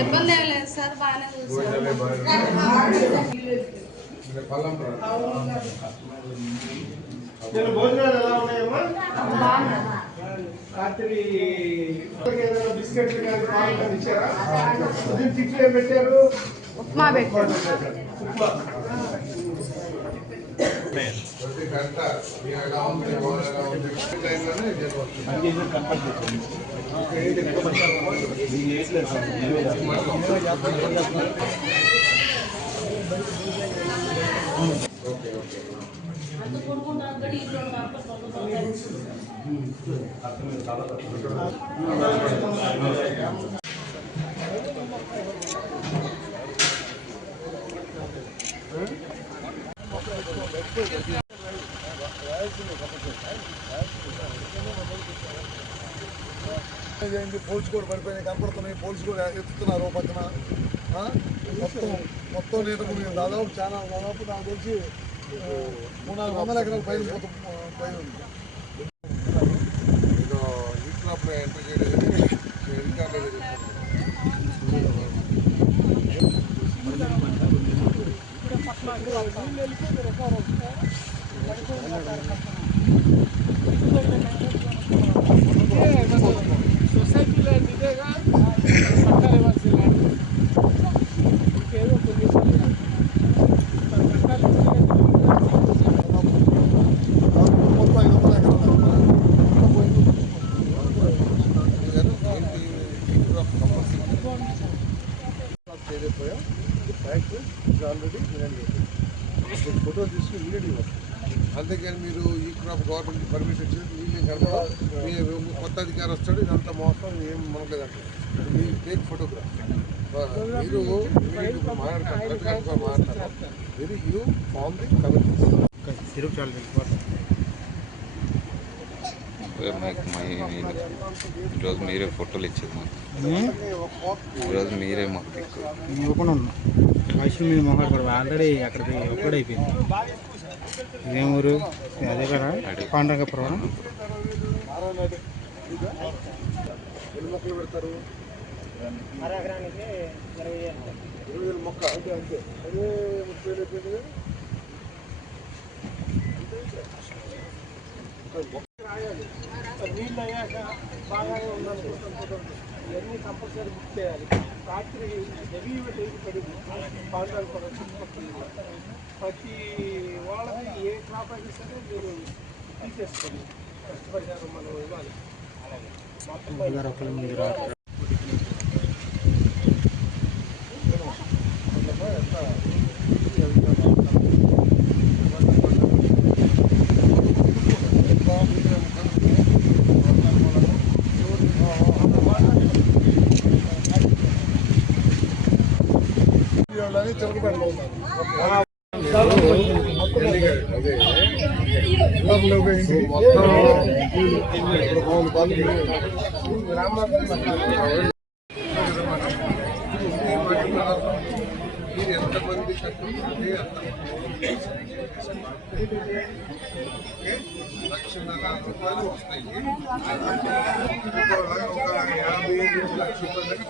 ఇబ్బంది ఏం లేదు సార్ బాగానే నేను భోజనాలు ఎలా ఉన్నాయమ్మా రాత్రి ఏదైనా బిస్కెట్లు కానీ పాలు కానీ ఇచ్చారా ఉదయం టిఫిన్ ఏం పెట్టారు ఉప్మా పెట్టారు ఉప్మా. ప్రతి గంట మీరు ఎలా ఉంది ఎవరు ఎలా ఉంది ఈ టైంలోనే చెప్పవచ్చు ఓకే ఓకే ఏంటి? పోల్స్ కూడా పడిపోయినాయి కనపడుతున్నాయి. పోల్స్ కూడా ఎత్తుతున్నారు పక్కన. మొత్తం మొత్తం నీటకు దాదాపు చాలా దాదాపు నాకు తెలిసి మూడు నాలుగు వందల ఎకరాలు పైన మొత్తం ఆ, పైన ఉంది. నేను ఈ క్లాప్లో ఎంటర్ చేయలేదు. అధికారులు ಸೊಸೈಟಿಲ పోయింది. చేయలేకపోయాం ఫ్యాక్టరీ ఆల్రెడీ ఫోటో తీసుకుని ఇమీడియట్గా వస్తాం అందుకని మీరు ఈ క్రాప్ గవర్నమెంట్ పర్మిషన్ ఇచ్చింది వీళ్ళు కనుక మీరు కొత్త అధికారి వస్తాడు ఇదంతా మోసం ఏం అక్కడ మీరు టేక్ ఫోటోగ్రాఫ్ మీరు మీరు మాట్లాడతారు మీరు యూ ఫామ్ ది కమిటీ మాకు మా ఈరోజు మీరే ఫోటోలు ఇచ్చేది మాకు. ఈరోజు మీరే మాకు దిక్కు. ఇవ్వకుండా ఉన్నాం. మనిషి మీద మొహాడు ఆల్రెడీ అక్కడికి ఒక్కడైపోయింది. ఇదేం ఊరు? అదే కదా? మొక్కలు పెడతారు మొక్క అంతే అంతే అదే. ముప్పై? నీళ్ళు అయ్యాక బాగానే ఉందనుకుంటాం ఇవన్నీ కంపల్సరీ బుక్ చేయాలి రాత్రి హెవీ వెయిట్ పడింది కూడా ప్రతి వాళ్ళకి ఏ క్రాప్ అయినా సరే మీరు తీసేసుకోండి నష్టపరిహారం మనం ఇవ్వాలి మొత్తం ఎంతమంది కట్టుకుంటే అంత లక్షన్నర రూపాయలు వస్తాయి ఒక యాభై లక్ష రూపాయలు